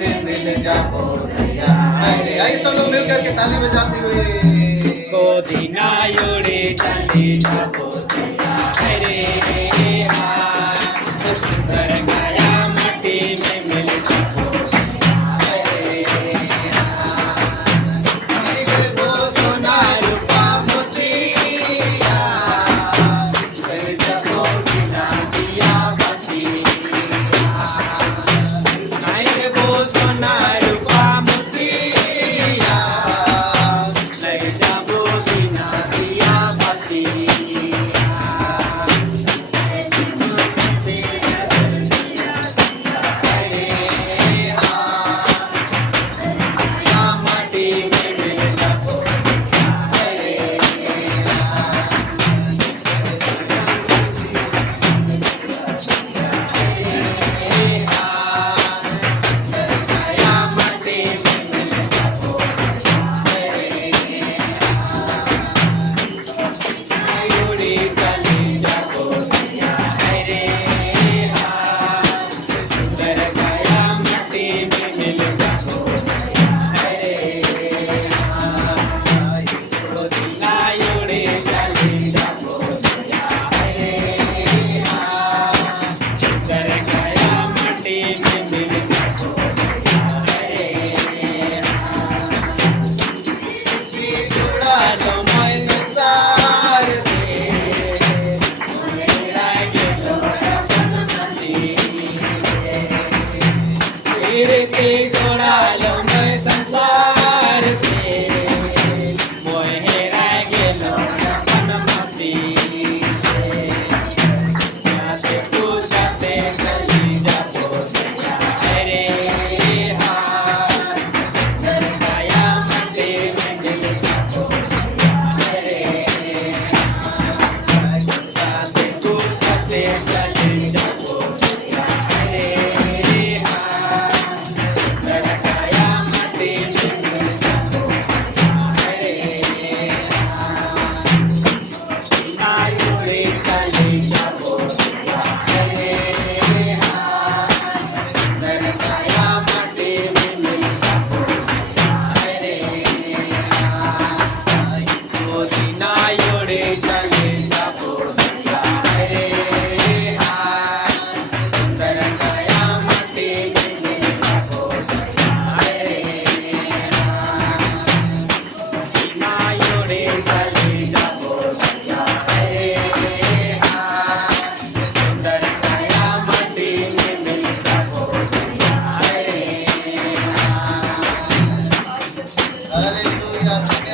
मिल जाओ भैया। आइए सब लोग मिल करके ताली बजाते हुए गोदीना योड़े चले जाबो दिया रे हाय सुंदर काया माटी में मिल जाबो वो सोना रूपा मोतिया मिल जाओ बिना दिया बाती। आए वो सोना रूपा मोतिया ले जाबो बिना दिया बाती माटी में मिल जाबो माटी में मिल जाबो योड़े चले जाबो दिया रे हाय सुंदर काया माटी में मिल जाबो गोदीना योड़े चले जाबो दिया रे हाय सुंदर काया माटी में मिल जाबो जुड़ा लो मैं संसार से मेरा ये अपन साथी तेरे से जोड़ा लो मैं संसार से मोहे रह गेलो अपन मसी से तू जाते चली जाबो रे हाय काया माटी में मिल जाबो तू जाते चली जाबो रे हाय काया माटी में मिल जाबो आयुरे चली जाबो रे हाय काया माटी में मिल जाबो गोदीना योड़े चले जाबो रे हाय सुंदर काया माटी में मिल जाबो गोदीना योड़े चले जाबो रे हाय सुंदर काया माटी में मिल जाबो हालेलुया।